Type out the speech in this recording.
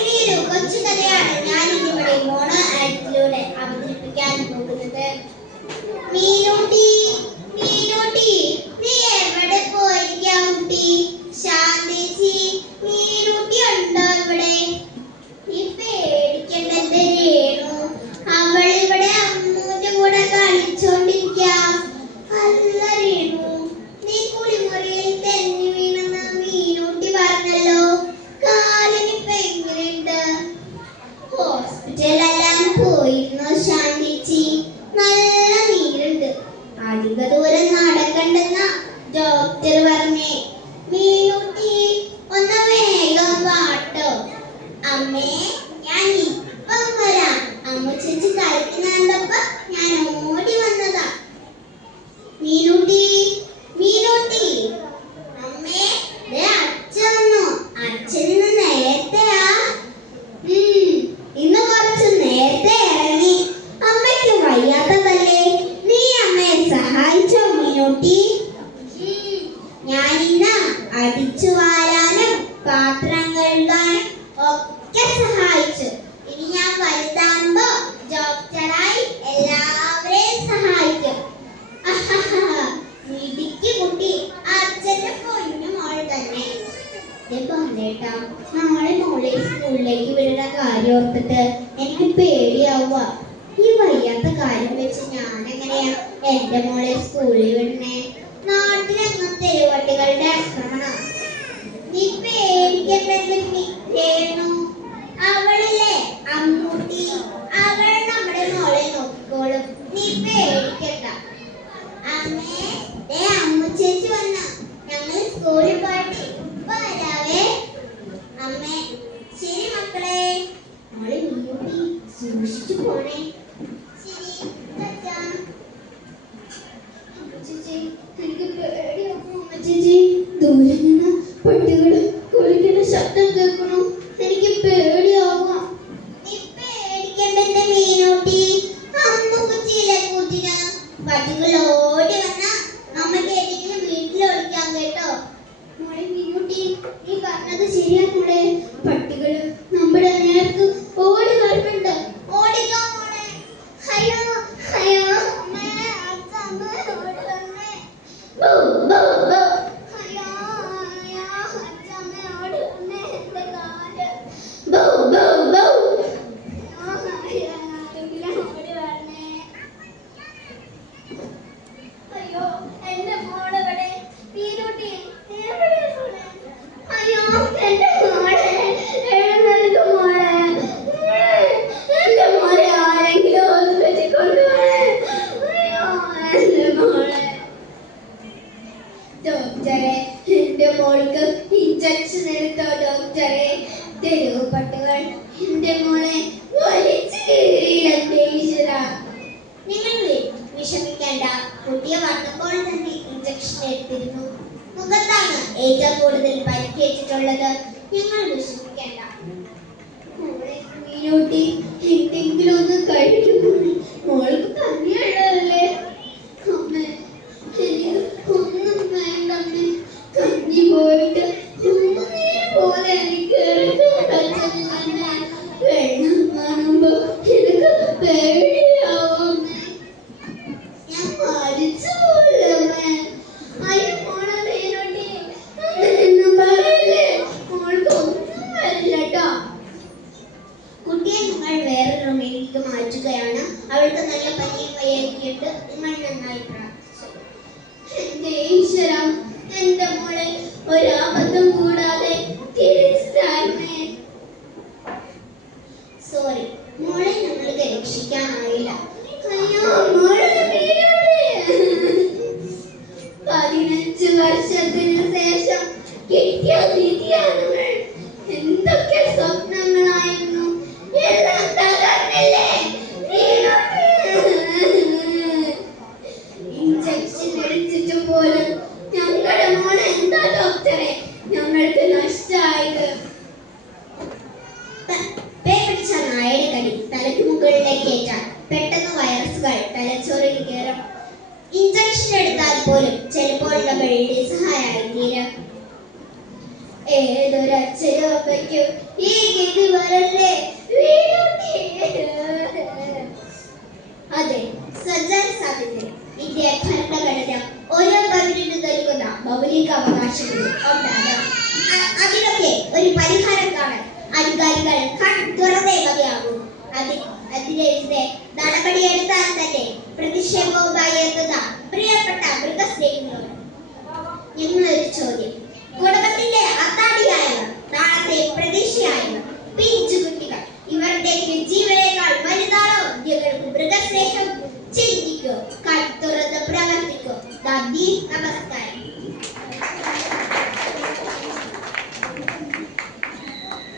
അങ്ങനെയൊരു കൊച്ചു കഥയാണ് ഞാൻ ഇന്നിവിടെ മോണോ ആക്ടിലൂടെ അവതരിപ്പിക്കാൻ പോകുന്നത്. മീനൂട്ടി, മീനൂട്ടി, നീ എവിടെ പോയിരിക്കാം കുട്ടി? ശാന്തേച്ചി, മീനൂട്ടി ഉണ്ടോ ഇവിടെ? നീ പേടിക്കേണ്ടത് രേണു, അവൾ ഇവിടെ അമ്മൂന്റെ കൂടെ കളിച്ചോണ്ടിരിക്കാം. അല്ല രേണു, നീ കുളിമുറിയിൽ തെന്നി വീണെന്ന് മീനൂട്ടി പറഞ്ഞല്ലോ. കാലിനിപ്പോ എങ്ങനെയുണ്ട്? ഹോസ്പിറ്റലെല്ലാം പോയിരുന്നു ശാന്തിച്ചി, നല്ല നീരുണ്ട്. അധിക ദൂരം നടക്കണ്ടെന്ന ഡോക്ടർ പറഞ്ഞേ. മീനൂട്ടി ഒന്ന് വേഗം വാട്ടോ. അമ്മേ, ഞാൻ ഇപ്പം വരാം. അമ്മ ചേച്ചി കളിക്കുന്നുണ്ടപ്പോ ഞാൻ ഓടി വന്നതാ. മീനൂട്ടി, മീനൂട്ടി, അമ്മേ, അച്ഛൻ വന്നു. അച്ഛൻ ഇന്ന് നേരത്തെയാ. ഇന്ന് കുറച്ച് നേരത്തെ ഇറങ്ങി. അമ്മയ്ക്ക് വയ്യാത്തതല്ലേ? നീ അമ്മയെ സഹായിച്ചോ മീനൂട്ടി? ഞാനിന്ന് അടിച്ചു വാരാനും പാത്രം കഴുകാനും ഒക്കെ സഹായിച്ചു. ഇനി ഞാൻ വലുതാകുമ്പോ ഡോക്ടറായി എല്ലാവരെയും സഹായിക്കും. മിടുക്കി കുട്ടി, അച്ഛന്റെ പൊന്നു മോൾ തന്നെ. നാളെ മോളെ സ്കൂളിലേക്ക് വിടുന്ന കാര്യം ഓർത്തിട്ട് എനിക്ക് പേടിയാവുക. ഈ വയ്യാത്ത കാര്യം വെച്ച് ഞാൻ എങ്ങനെയാ എന്റെ മോളെ സ്കൂളിൽ വിടണേ? നാട്ടിലങ്ങ് തെരുവട്ടികളുടെ ആക്രമണം. നീ പേടിക്കണ്ടു, അവളില്ലേ അമ്മൂട്ടി, അവൾ നമ്മുടെ മോളെ നോക്കിക്കോളും. നീ പേടിക്കണ്ട. അമ്മേ, അമ്മു ചേച്ചി വന്ന, ഞങ്ങൾ സ്കൂളിൽ പോയിട്ട് വരാവേ. അമ്മേ, ശരി മക്കളെ. മോളെ മീനൂട്ടി, സൂക്ഷിച്ചു പോണേ. ശരി ചേച്ചി. എനിക്ക് പേടിയാവും അമ്മ ചേച്ചി. ദൂരെ നിന്ന് പട്ടികൾ കുളിക്കുന്ന ശബ്ദം കേൾക്കണു. എനിക്ക് പേടിയാവുക. നീ പേടിക്കണ്ടെന്റെ മീനൂട്ടി. അമ്മക്ക് ചില കൂട്ടിന് പട്ടികൾ ഓടി വന്ന അമ്മക്ക് ഏതെങ്കിലും വീട്ടിൽ ഒളിക്കാൻ കേട്ടോ. മോളെ മീനൂട്ടി, നീ പറഞ്ഞത് ശരിയാ മോളെ. പട്ടികൾ നമ്മുടെ നേർക്ക് ഓടി വരുന്നുണ്ട്. ഓടിക്കോ മോളെ. അയ്യോ അയ്യോ അമ്മേ, അച്ഛമ്മ ഓടി വന്നേ. Bow bow bow. അയ്യോ അയ്യോ അച്ഛമ്മ ഓടി വന്നേ. എന്റെ കാല്. Bow bow bow. ആരെങ്കിലും ഓടി വരണേ. അയ്യോ, എന്റെ മോളെവിടെ? മീനൂട്ടി, നീ എവിടെയാ മോളെ? അയ്യോ, എന്റെ മോളെ, എഴുന്നേൽക്ക് മോളെ. എന്റെ മോളെ ആരെങ്കിലും ഹോസ്പിറ്റലിൽ കൊണ്ടുപോണേ. അയ്യോ, എന്റെ മോളെ. ഡോക്ടറെ, എന്റെ മോൾക്ക് ഇഞ്ചക്ഷൻ എടുത്തോ ഡോക്ടറെ? തെരുവ് പട്ടികൾ എന്റെ മോളെ വലിച്ചു കീറിയില്ലേ ഈശ്വര. നിങ്ങൾ വിഷമിക്കേണ്ട. കുട്ടിയെ വന്നപ്പോൾ തന്നെ ഇഞ്ചക്ഷൻ എടുത്തിരുന്നു. മുഖത്താണ് ഏറ്റവും കൂടുതൽ പരിക്കേറ്റിട്ടുള്ളത്. നിങ്ങൾ വിഷമിക്കേണ്ട. മീനൂട്ടി, എന്തെങ്കിലും ഒന്ന് കഴിക്കുമോ? മോൾക്ക് തന്നെയുള്ളതല്ലേ. അമ്മേ, എനിക്ക് ഒന്നും വേണ്ട അമ്മേ. കഞ്ഞി പോയിട്ട് പോലെ എനിക്ക് വെള്ളം കാണുമ്പോ എനിക്ക് പേടിയാവും. ഞാൻ മരിച്ചു പോലമ്മേ. അയ്യോ മോളെ മീനൂട്ടി, അങ്ങനെയൊന്നും പറയല്ലേ. മോൾക്ക് ഒന്നും വരില്ല കേട്ടോ. കുട്ടിയെ നിങ്ങൾ വേറെ റൂമിലേക്ക് മാറ്റുകയാണ്. ഏതൊരച്ഛനും അമ്മയ്ക്കും ഈ ഗതി വരല്ലേ? അതെ, സഞ്ചാര സ്വാതന്ത്ര്യം ഇന്ത്യ ഭരണഘടന ഓരോ പൗരനും നൽകുന്ന മൗലിക അവകാശങ്ങൾ ഒന്നാണ്. അതിനൊക്കെ ഒരു പരിഹാരം കാണാൻ അധികാരികൾ തുറന്നേ മതിയാകും. അതിനെതിരെ നടപടിയെടുത്താൽ തന്നെ പ്രതിഷേധവുമായി എത്തുന്ന പ്രിയപ്പെട്ട മൃഗസ്നേഹികളോട് ഞങ്ങളൊരു ചോദ്യം: